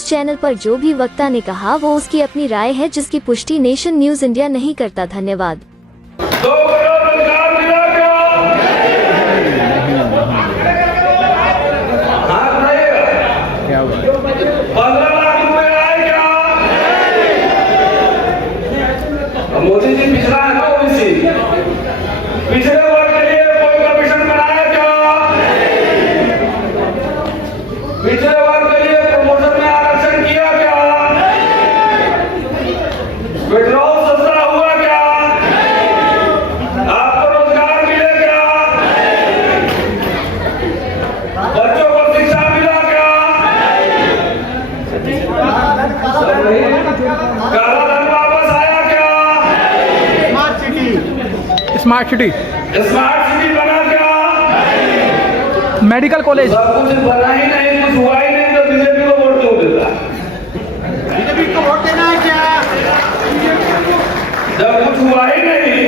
News channel पर जो भी वक्ता ने कहा वो उसकी अपनी राय है, जिसकी पुष्टि नेशन न्यूज इंडिया नहीं करता। धन्यवाद। मोदी जी पिछड़ा है ना, ओबीसी पिछड़े वर्ग के लिए कोई कमीशन बनाया क्या? पिछड़े वर्ग के लिए प्रमोशन में आरक्षण किया क्या? पेट्रोल सस्ता हुआ क्या? आपको रोजगार मिले क्या? बच्चों को शिक्षा मिला क्या? सब नहीं। काला धन वापस आया क्या? स्मार्ट सिटी बना क्या? मेडिकल कॉलेज सब कुछ बना ही नहीं, कुछ हुआ ही नहीं, तो बीजेपी को वोट क्यों देता? बीजेपी को वोट देना है क्या? जब कुछ हुआ ही नहीं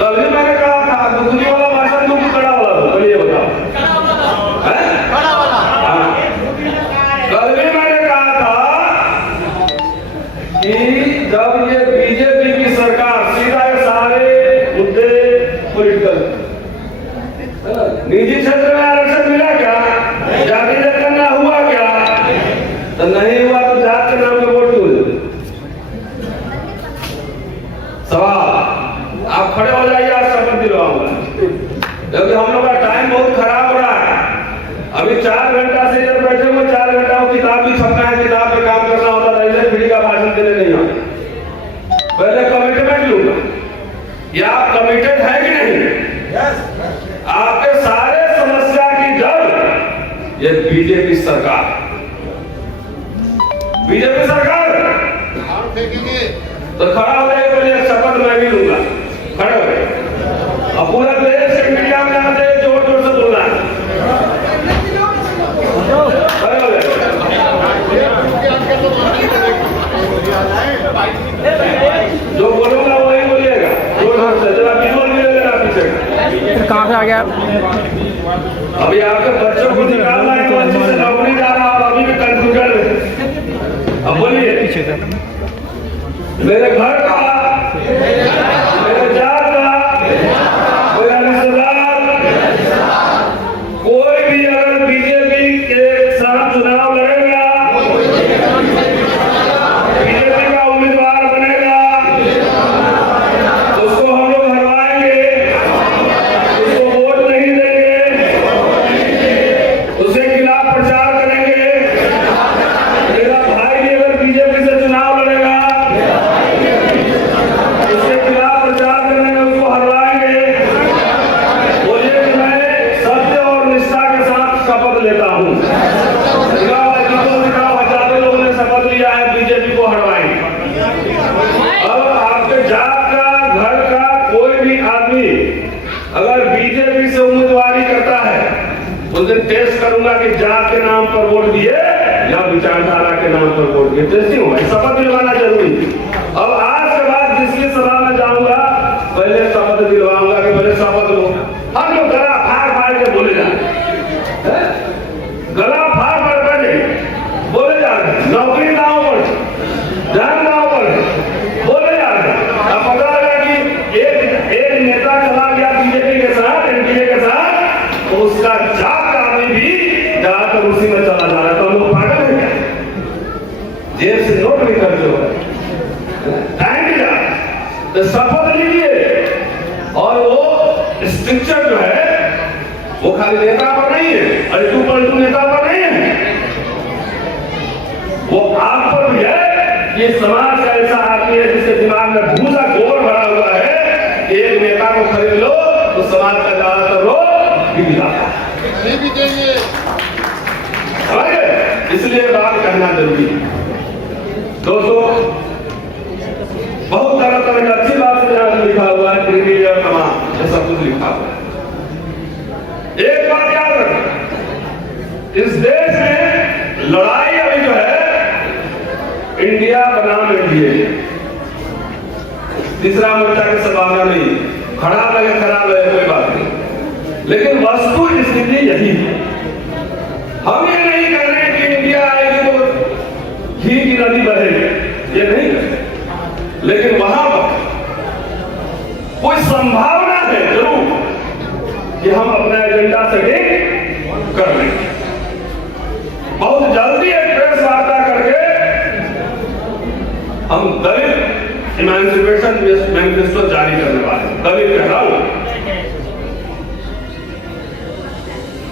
तभी मैंने कहा था दुगनी वाला भाषण दूं कि कड़ा वाला दूं? ये बताओ। बड़ा वाला। हाँ, कल भी मैंने कहा था कि जब ये बीजेपी की सरकार सीधा ये सारे मुद्दे पॉलिटिकल, निजी क्षेत्र में आरक्षण मिला क्या? जाति जनगणना हुआ क्या? तो नहीं हुआ तो जात के नाम पे वोट क्यों देते? सवाल, आप खड़े हो जाइए, आज शपथ दिलवाऊंगा, क्योंकि हम लोग का टाइम बहुत खराब हो रहा है। अभी 4 घंटा से इधर बैठे हुए, 4 घंटा को किताब भी छपना है, किताब पे काम करना होता है, इधर फ्री का भाषण देने नहीं आता। पहले कमिटमेंट लूंगा, या आप कमिटेड है कि नहीं? आपके सारे समस्या की जड़ ये बीजेपी सरकार, बीजेपी सरकार तो खड़ा हो जाए, तो शपथ मैं भी लूंगा। खड़े हो गए, अब पूरा देश के मीडिया में आते जोर जोर से बोलना है। खड़े हो गए, जो बोलूंगा वही बोलिएगा, जोर जोर से। जरा विजुअल मिलेगा ना पीछे। कहाँ से आ गया? अभी आपके बच्चों को निकालना है, तो से नौकरी जा रहा और अभी भी कंफ्यूजन है। अब बोलिए, पीछे से मेरे घर का, मेरे जात का, मेरा रिश्तेदार, कोई भी अगर बीजेपी के साथ चुनाव लड़ेगा, बीजेपी का उम्मीदवार बनेगा, उसको हम लोग हरवाएंगे, उसको वोट नहीं देंगे, उसके खिलाफ प्रचार करेंगे। मेरा भाई भी अगर बीजेपी से चुनाव लड़ेगा, उसके खिलाफ प्रचार करेंगे, उसको हरवाएंगे। बोलिए कि मैं सत्य और निष्ठा के साथ शपथ लेता हूँ। हजारों लोगों ने शपथ लिया है, बीजेपी को हरवाएंगे। अब आपके जात का, घर का कोई भी आदमी अगर बीजेपी से उम्मीदवारी करता है, उस दिन टेस्ट करूंगा कि जात के नाम पर वोट दिए या विचारधारा के नाम पर वोट दिए। टेस्टिंग होगा, शपथ दिलवाना जरूरी। अब आज के बाद जिसकी सभा में जाऊंगा, पहले शपथ दिलवाऊंगा कि पहले शपथ लो। हम लोग गला फाड़ फाड़ के बोले जा रहे, गला फाड़ फाड़ के बोले जा रहे, नौकरी नाव पर, धन नाव पर बोले जा रहे। अब पता लगा कि एक नेता चला गया बीजेपी के साथ, एनडीए के साथ, तो उसका जात आदमी भी जाकर उसी में चला जा रहा है। तो हम लोग पागल है क्या? जेब से नोट भी करते हो, तो शपथ लीजिए। और वो स्ट्रक्चर जो है वो खाली नेता पर नहीं है, अल्टू पलटू नेता पर नहीं है, वो आप पर भी है। ये समाज का ऐसा आदमी है जिसके दिमाग में भूसा गोबर भरा हुआ है, एक नेता को खरीद लो तो समाज का ज्यादातर लोग बिक जाता है। इसलिए बात कहना जरूरी है दोस्तों। बहुत तरह तरह की अच्छी बात से लिखा हुआ है, क्रिकेट और तमाम ये सब कुछ लिखा हुआ है। एक बात याद रखना, इस देश में लड़ाई अभी जो है इंडिया बनाम एनडीए, तीसरा मोर्चा की संभावना नहीं। खराब लगे खराब लगे कोई बात नहीं, लेकिन वस्तु स्थिति यही है। हम ये नहीं कर रहे कि इंडिया आएगी तो की नदी बहेगी, ये नहीं है। लेकिन वहां पर कोई संभावना है जरूर कि हम अपना एजेंडा सेटिंग कर लेंगे। बहुत जल्दी एक प्रेस वार्ता करके हम दलित इमांसिपेशन मैनिफेस्टो जारी करने वाले हैं। दलित कह रहा हूं,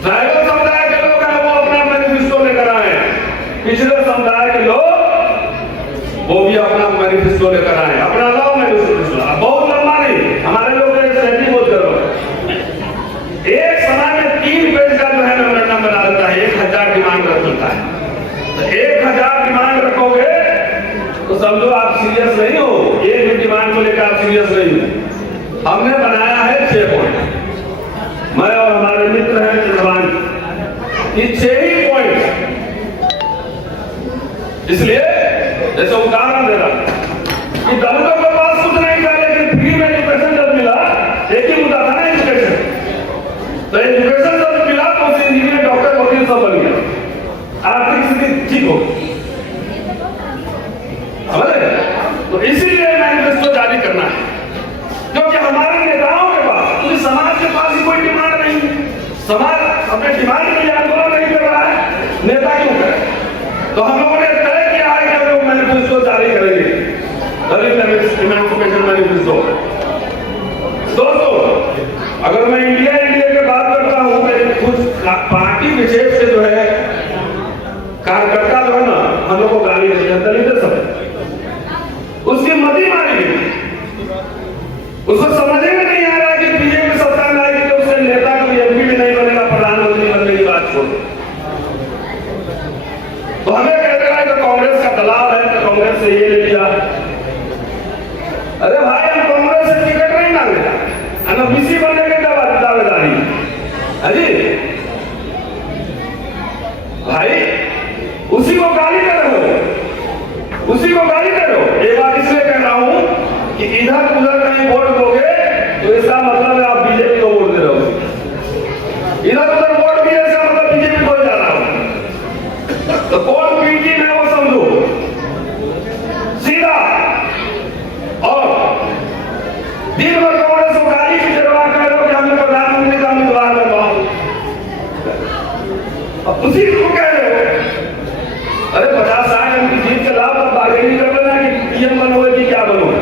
ट्राइबल समुदाय के लोग हैं वो अपना मैनिफेस्टो लेकर आए, पिछड़े समुदाय के लोग वो भी अपना मैनिफेस्टो लेकर आए, अपना लाओ मैनिफेस्टो। बहुत लंबा नहीं, हमारे लोग बहुत करो, एक समय में 3 पेज का जो है मेमोरेंडम बना देता है, 1000 डिमांड रख देता है। तो 1000 डिमांड रखोगे तो समझो आप सीरियस नहीं हो, एक भी डिमांड को लेकर आप सीरियस नहीं हो। हमने बनाया है 6 पॉइंट, मैं और हमारे मित्र हैं चंद्रवान, ये 6 ही पॉइंट। इसलिए जैसे उदाहरण दे रहा कि दलितों के पास कुछ नहीं था, लेकिन फ्री में एजुकेशन जब मिला, एक ही मुद्दा था ना एजुकेशन, तो एजुकेशन जब मिला तो उसे इंजीनियर, डॉक्टर, वकील सब बन गया, आर्थिक स्थिति ठीक हो। तो इसीलिए मैनिफेस्टो जारी करना है, क्योंकि हमारे नेताओं के पास, पूरे समाज के पास ही कोई डिमांड नहीं है। समाज अपने डिमांड के लिए आंदोलन नहीं कर रहा है, नेता क्यों करे? तो हम लोगों ने तय किया है कि हम मैनिफेस्टो जारी करेंगे, दलित इमांसिपेशन मैनिफेस्टो। दोस्तों, अगर मैं इंडिया की बात करता हूं, मेरे कुछ पार्टी विशेष से जो है कार्यकर्ता जो है ना, हम लोग को गाली देते हैं, दलित सब उसकी मदी मारी गई, उसको समझ में नहीं आ रहा कि बीजेपी सत्ता में आएगी तो उससे नेता कभी एमपी भी नहीं बनेगा, प्रधानमंत्री बनने की बात छोड़। तो हमें कहते हैं कि कांग्रेस का दलाल है, तो कांग्रेस से ये ले लिया। अरे भाई, हम कांग्रेस से टिकट नहीं मांगे, हम बीसी बनने के दावेदारी है जी। भाई उसी को गाली दे रहे हो, उसी को गाली दे रहे हो। एक बात इसलिए कह रहा हूं कि इधर उधर कहीं वोट दोगे तो इसका मतलब है आप बीजेपी को वोट दे रहे हो, इधर उधर वोट दिए इसका मतलब बीजेपी को जा रहा हो। तो कौन पी टीम है वो समझो सीधा, और दिन भर कांग्रेस को गाली की जरूरत कर लो कि हमें प्रधानमंत्री का उम्मीदवार बनवाओ, अब उसी को कह रहे हो। अरे 50-60 एमपी जीत के लाभ तब बार्गेनिंग कर लेना कि पीएम बनोगे कि क्या बनोगे।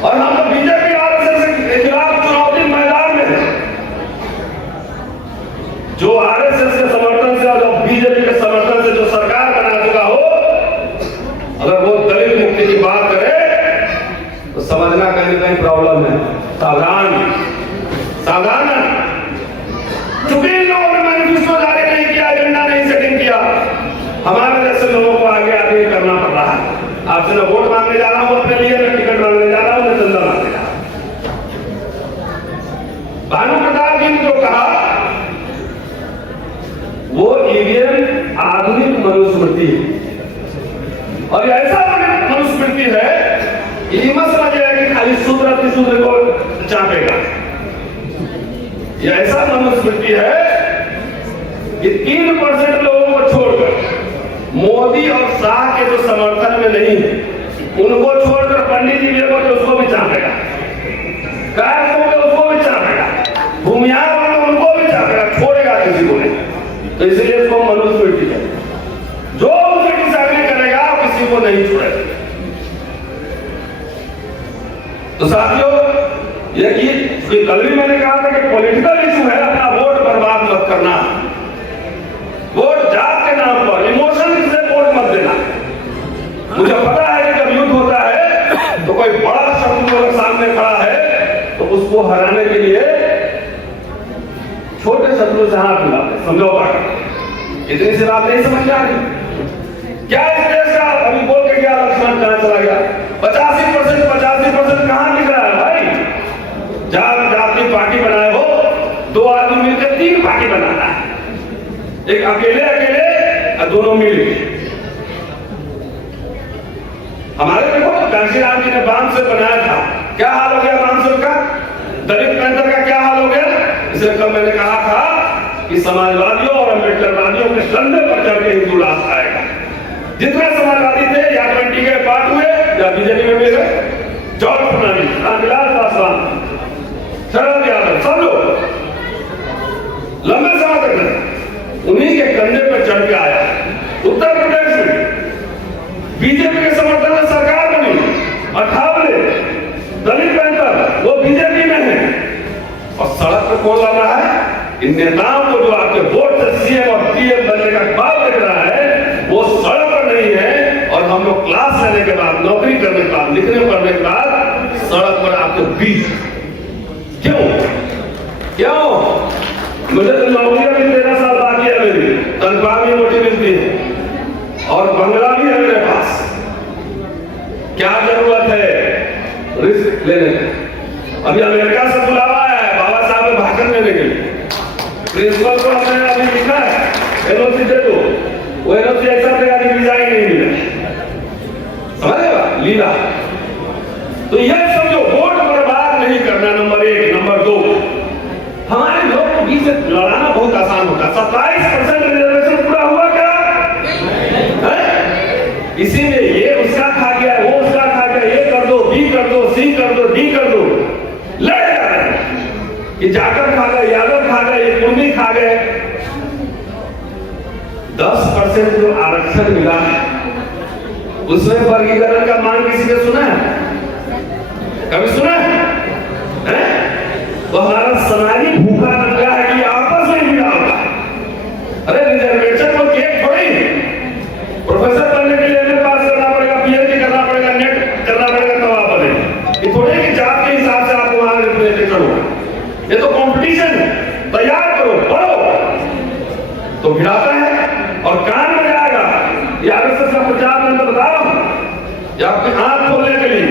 और हम तो बीजेपी आरएसएस के खिलाफ चुनौती मैदान में है। जो आरएसएस के समर्थन से और बीजेपी के समर्थन से जो सरकार बना चुका हो, अगर वो दलित मुक्ति की बात करे तो समझना कहीं ना कहीं प्रॉब्लम है। सावधान सावधान। चूंकि इन लोगों ने मैनिफेस्टो जारी नहीं किया, एजेंडा नहीं सेटिंग किया, हमारे जैसे लोगों को आगे आगे करना पड़ रहा है। आपसे न वोट मांगने जा रहा हूं अपने लिए, न टिकट मांगने जा रहा हूं, न चंदा मांगने जा रहा हूं। भानु प्रताप जी ने जो कहा वो ईवीएम आधुनिक मनुस्मृति है, और ऐसा मनुस्मृति है ये मत समझिए कि खाली शूद्र अतिशूद्र को चापेगा। ये ऐसा मनुस्मृति है कि 3% लोगों को छोड़कर, मोदी और शाह के जो समर्थन में नहीं है उनको छोड़कर, पंडित जी को तो उसको भी चापेगा, कायकों के उसको भी चापेगा, भूमियार वालों उनको भी चापेगा, छोड़ेगा किसी को नहीं। तो इसलिए इसको मनुस्मृति है, जो उसे डिसाइड करेगा किसी को नहीं छोड़ेगा। तो साथियों, ये कल भी मैंने कहा था कि पॉलिटिकल इशू है, अपना वोट बर्बाद मत करना, वोट जात के नाम पर इमोशन से वोट मत देना। मुझे पता है कि जब युद्ध होता है तो कोई बड़ा शत्रु अगर सामने खड़ा है तो उसको हराने के लिए छोटे शत्रु से हाथ मिलाते, समझौता करते। इतनी सी बात नहीं समझ आ रही क्या? इस देश का अभी बोल के क्या लक्ष्मण कहां चला गया? 85% कहां दिख रहा है भाई? जात की पार्टी बनाए हो, 2 आदमी मिलकर 3 पार्टी बनाना है, एक अकेले और दोनों मिलकर। हमारे देखो कांशीराम जी ने बांध से बनाया था, क्या हाल हो गया बांध का? दलित पैंथर का क्या हाल हो गया? इसलिए कल मैंने कहा था कि समाजवादियों और अम्बेडकरवादियों के कंधे पर चढ़ के हिंदू राष्ट्र आएगा। जितने समाजवादी थे या तो एनडी के पार्ट हुए या बीजेपी में मिल गए। जॉर्ज फर्नांडिस, रामविलास पासवान, शरद यादव, सब लोग लंबे समय तक नहीं, उन्हीं के कंधे पर चढ़ के आया। उत्तर प्रदेश में बीजेपी के समर्थन में सरकार बनी, 58 दलित पैंतर वो बीजेपी में है, और सड़क पर कौन लड़ रहा है? इन नेताओं को जो आपके वोट से सीएम और पीएम बनने का ख्वाब देख रहा है, वो सड़क पर नहीं है, और हम लोग क्लास लेने के बाद, नौकरी करने के बाद, लिखने पढ़ने के बाद सड़क पर आपके बीच। क्यों क्यों? मुझे तो नौकरी अभी 13 साल बाकी है, मेरी तनख्वाह भी मोटी मिलती है और बंगला भी है मेरे पास। क्या जरूरत है रिस्क लेने की? अभी अमेरिका से बुलावा है बाबा साहब में भाषण देने के लिए। प्रिंसिपल को हमने अभी लिखा है एनओसी दे दो, वो एनओसी ऐसा देगा कि वीजा ही नहीं मिले। समझेगा लीला? तो यह समझो, वोट बर्बाद नहीं करना, नंबर 1। नंबर 2, हमारे लोग को बीच में लड़ाना बहुत आसान होता है। 27% रिजर्वेशन पूरा हुआ क्या? इसी में ये उसका खा गया, वो उसका खा गया, ये कर दो, बी कर दो, सी कर दो, डी कर दो, लड़ जा रहे हैं। ये जाकर खा गए, यादव खा गए, ये कुर्मी खा गए। 10% जो आरक्षण मिला है उसमें वर्गीकरण का मांग किसी ने सुना है? कभी सुना है? तो हमारा समाजी भूखा लगा है कि आपस में मिला होगा। अरे रिजर्वेशन को केक थोड़ी, प्रोफेसर बनने के लिए एमए पास करना पड़ेगा, पीएचडी करना पड़ेगा, नेट करना पड़ेगा, तब आप बने। ये थोड़ी कि जात के हिसाब से आपको वहां रिप्रेजेंटेशन होगा। ये तो कंपटीशन, तैयार करो, पढ़ो तो भिड़ाता है और कान में जाएगा। ये आरएसएस का प्रचार मैं तो बता रहा हूं, या आपकी आंख खोलने के लिए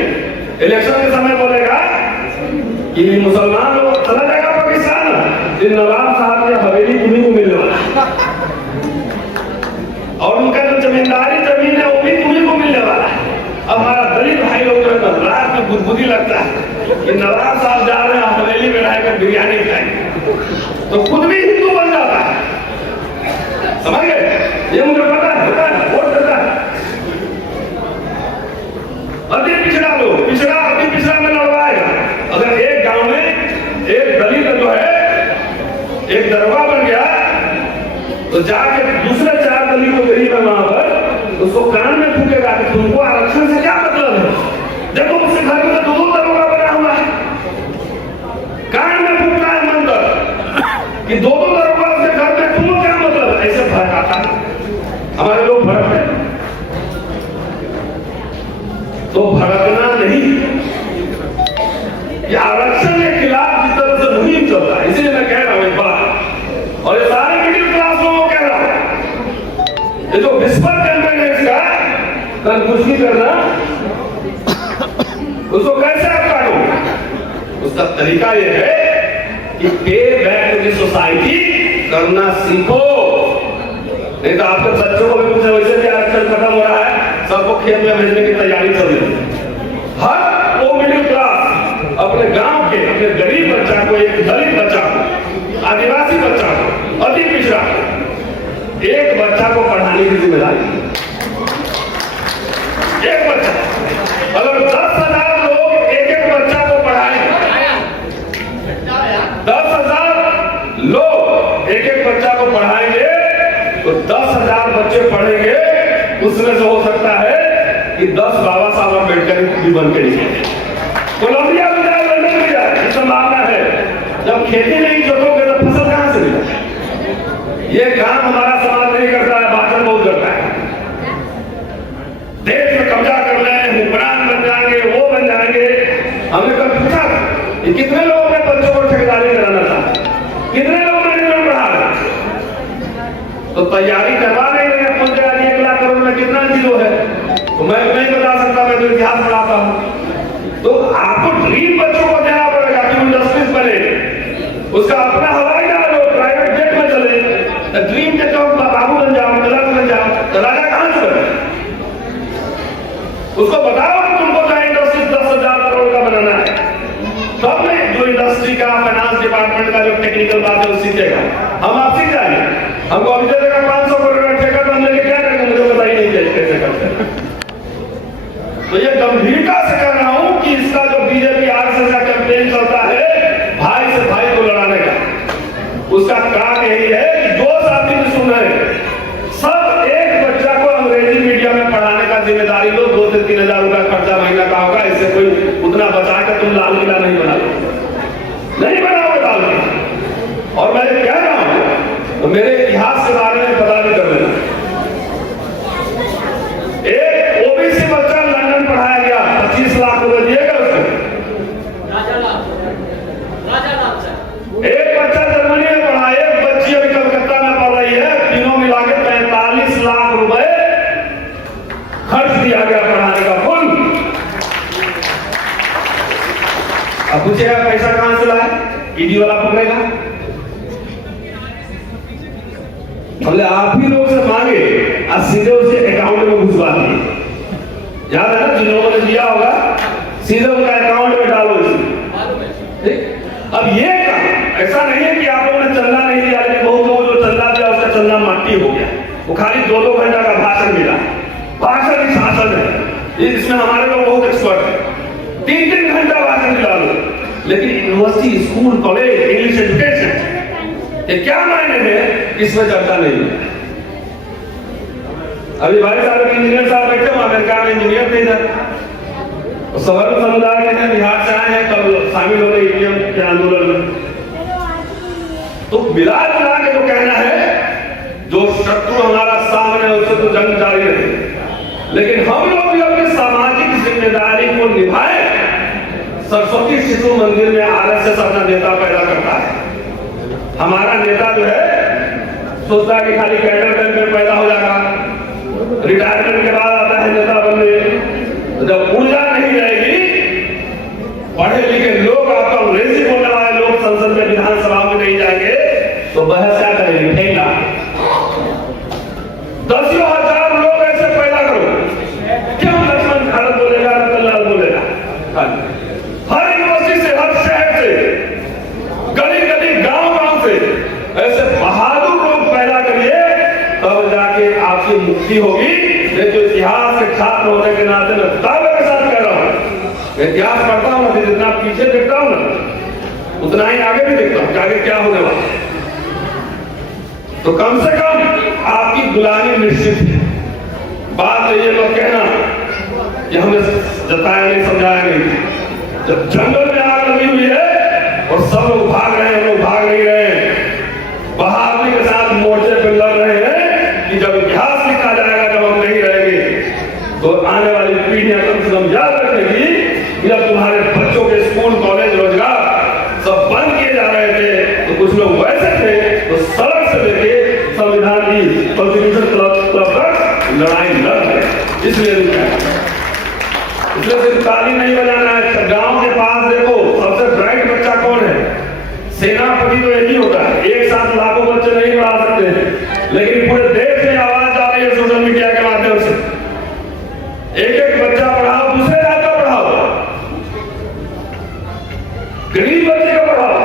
इलेक्शन के समय बोलेगा कि मुसलमान लोग चला जाएगा पाकिस्तान, फिर नवाब साहब की हवेली तुम्हीं को मिलने वाला, और उनका जो जमींदारी जमीन है वो भी तुम्हीं को मिलने वाला है। अब हमारा दलित भाई लोग जो है रात में बुदबुदी लगता है कि नवाब साहब जा रहे हैं हवेली में रहकर बिरयानी खाएंगे, तो खुद भी हिंदू बन जाता है। समझ गए? ये मुझे पता है, वोट देता है। अति पिछड़ा लोग, पिछड़ा अति पिछड़ा में लड़वाएगा। अगर एक गांव में एक दलित जो है एक दरगाह बन गया, तो जाके दूसरे 4 दलित को गरीब है वहां पर, उसको कान में फूकेगा कि तुमको आरक्षण से क्या मतलब है? देखो उसके घर में तो 2 दरगाह बना हुआ है, कान में फूकता है मंदिर कि 2 दरगाह उसके घर में, तुमको क्या मतलब? ऐसे भड़काता है। हमारे लोग भड़कते हैं, तो भड़कना नहीं, ये आरक्षण के खिलाफ जिस तरह से मुहिम चल रहा है, इसलिए मैं कह रहा हूं एक बात, और ये सारे मिडिल क्लास लोगों को कह रहा हूं, ये जो विस्पर कैंपेन है इसका, कल कुछ नहीं करना, उसको कैसे आप काटो? उसका तरीका ये है कि पे बैक टू सोसाइटी करना सीखो। नहीं तो आपके बच्चों को भी कुछ वैसे भी आरक्षण खत्म हो रहा है, सबको खेत में भेजने की तैयारी चल रही है। हर वो मिडिल क्लास अपने गांव के, अपने गरीब बच्चा को, एक दलित बच्चा को, आदिवासी बच्चा को, अति पिछड़ा, एक बच्चा को पढ़ाने की जिम्मेदारी। एक बच्चा, अगर 10,000 लोग एक बच्चा को पढ़ाएं, 10,000 लोग एक बच्चा को पढ़ाएंगे, तो 10,000 बच्चे पढ़ेंगे, उसमें से हो सकता है कि 10 बाबा साहब अम्बेडकर भी बन के निकले, कोलंबिया में जाए, लंदन में जाए, संभावना है। जब खेती नहीं जोतोगे तो फसल कहां से मिलेगी? ये काम हमारा समाज नहीं करता है, भाषण बहुत करता है। देश में कब्जा कर ले, हुक्मरान बन जाएंगे, वो बन जाएंगे। हमने कल पूछा कि कितने लोग अपने बच्चों को ठेकेदारी कराना चाहते, कितने लोग मैनेजमेंट पढ़ा रहे, तो तैयारी करवा नहीं रहे। 1 लाख करोड़ में कितना जीरो है तो मैं नहीं बता सकता, मैं तो इतिहास पढ़ाता हूं। तो आपको ड्रीम बच्चों को देना पड़ेगा कि इंडस्ट्रीज बने, उसका अपना हवाई जहाज हो, प्राइवेट जेट में चले, ड्रीम के चौक बाबू बन जाओ, कलर बन जाओ, तो राजा कहां से बने? उसको बताओ कि तुमको क्या इंडस्ट्री 10,000 करोड़ का बनाना है, तब में जो इंडस्ट्री का, फाइनेंस डिपार्टमेंट का जो टेक्निकल बात है वो सीखेगा। हम आप सीख जाएंगे। हमको अभी दे देगा 500 करोड़ का ठेका, तो हम लेके क्या करेंगे? मुझे बताइए नहीं कैसे तरीका से कह रहा हूं कि इसका जो बीजेपी आरएसएस का कैंपेन चलता है भाई से भाई को लड़ाने का, उसका काम यही है कि जो साथी भी सुन रहे हैं सब एक बच्चा को अंग्रेजी मीडियम में पढ़ाने का जिम्मेदारी लो। 2 से 3 हजार रुपया खर्चा महीना का होगा, इससे कोई उतना बचा के तुम लाल किला नहीं बनाओगे लाल किला। और मैं कह रहा हूं तो मेरे इतिहास के बारे में पता नहीं कर लेना। एक ओबीसी बच्चा लंदन पढ़ाया गया, 25 लाख रुपए दिए गए उसको। एक बच्चा जर्मनी में पढ़ा, एक बच्ची अभी कलकत्ता में पढ़ रही है, तीनों मिला के 45 लाख रुपए खर्च दिया गया पढ़ाने का कुल। अब पूछेगा पैसा कहां से लाए, ईडी वाला पकड़ेगा। हमने आप ही लोग से मांगे और सीधे उसके अकाउंट में घुसवा दिए। याद है ना, जिन लोगों ने दिया होगा सीधे उनका अकाउंट में डालो इसे। अब ये काम ऐसा नहीं है कि आप लोगों ने चंदा नहीं दिया, लेकिन बहुत लोग जो चंदा दिया उसका चंदा माटी हो गया। वो खाली 2-2 घंटा का भाषण मिला, भाषण ही शासन है। इसमें हमारे लोग बहुत एक्सपर्ट है, 3-3 घंटा भाषण मिला लो, लेकिन university, school, college, English education ये क्या मायने में इसमें चर्चा नहीं है। अभी भाई साहब इंजीनियर साहब बैठे वहां, अमेरिका में इंजीनियर थे इधर, सवर्ण समुदाय के हैं, बिहार से आए हैं, कब शामिल हो रहे ईवीएम के आंदोलन में। तो मिला जुला के जो कहना है, जो शत्रु हमारा सामने है उससे तो जंग जारी रहे, लेकिन हम लोग भी अपनी सामाजिक जिम्मेदारी को निभाएं। सरस्वती शिशु मंदिर में आरएसएस अपना नेता पैदा करता है। हमारा नेता जो है सोचता है कि खाली कैडर बैंक में पैदा हो जाएगा, रिटायरमेंट के बाद आता है नेता बनने। जब ऊर्जा नहीं रहेगी, पढ़े लिखे लोग, आपका अंग्रेजी बोलने वाले लोग संसद में, विधानसभा में नहीं जाएंगे तो बहस क्या करेंगे, फेंका। 10,000 लोग ऐसे पैदा करो, क्यों लक्ष्मण भारत बोलेगा, रतनलाल बोलेगा। हर यूनिवर्सिटी से, हर शहर से, गली गली, गांव गांव से ऐसे बहादुर लोग पैदा करिए, तब जाके आपकी मुक्ति होगी। जो इतिहास के छात्र होने के नाते मैं दावे के साथ कह रहा हूं, इतिहास पढ़ता हूं ना, जितना पीछे देखता हूं ना उतना ही आगे भी देखता हूं, आगे क्या होने वाला। तो कम से कम आपकी गुलामी निश्चित है। बात ये मत कहना कि हमने जताया नहीं, समझाया नहीं। जब जंगल में आग लगी हुई है और सब लोग भाग रहे हैं, हम लोग भाग नहीं रहे हैं, बहादुरी के साथ मोर्चे पर लड़ रहे हैं कि जब इतिहास लिखा जाएगा, जब हम नहीं रहेंगे तो आने वाली पीढ़ियां कम से कम याद रखेगी कि जब तुम्हारे बच्चों के स्कूल, कॉलेज, रोजगार सब बंद किए जा रहे थे तो कुछ लोग वैसे थे तो सड़क से लेके संविधान की कॉन्स्टिट्यूशन क्लब तक लड़ाई लड़ रहे। इसलिए सिर्फ ताली नहीं बजाना है। गांव के पास देखो सबसे ब्राइट बच्चा कौन है, सेनापति तो एक ही होता है। एक साथ लाखों बच्चे नहीं पढ़ा सकते हैं, लेकिन पूरे देश में आवाज आ रही है सोशल मीडिया के माध्यम से, एक बच्चा पढ़ाओ, दूसरे राज्य का पढ़ाओ, गरीब बच्चे को पढ़ाओ।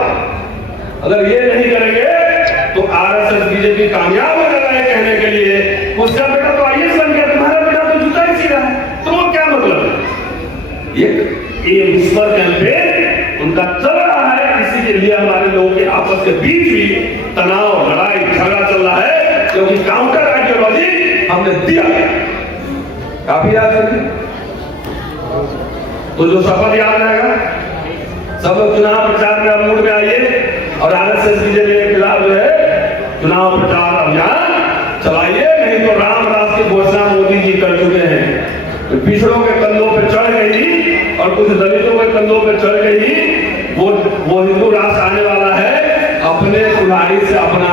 अगर ये नहीं करेंगे तो आरएसएस बीजेपी कामयाब हो जाएगा है कहने के लिए उसका बेटा तो आईएएस बन गया, तुम्हारा बेटा तो जूता ही सीधा है, तो क्या मतलब है। ये विस्पर कैंपेन उनका चल रहा है, इसी के लिए हमारे लोगों के आपस के बीच भी तनाव, लड़ाई, झगड़ा चल रहा है, क्योंकि काउंटर आइडियोलॉजी हमने दिया काफी याद करके। तो जो शपथ याद रहेगा, सब लोग चुनाव प्रचार में मूड में आइए और आरएसएस बीजेपी के खिलाफ जो है चुनाव प्रचार अभियान चलाइए, नहीं तो राम राज की घोषणा मोदी जी कर चुके हैं। तो पिछड़ों के कंधों पर चढ़ गई और कुछ दलितों के कंधों पर चढ़ गई, वो हिंदू राष्ट्र आने वाला है, अपने कुल्हाड़ी से अपना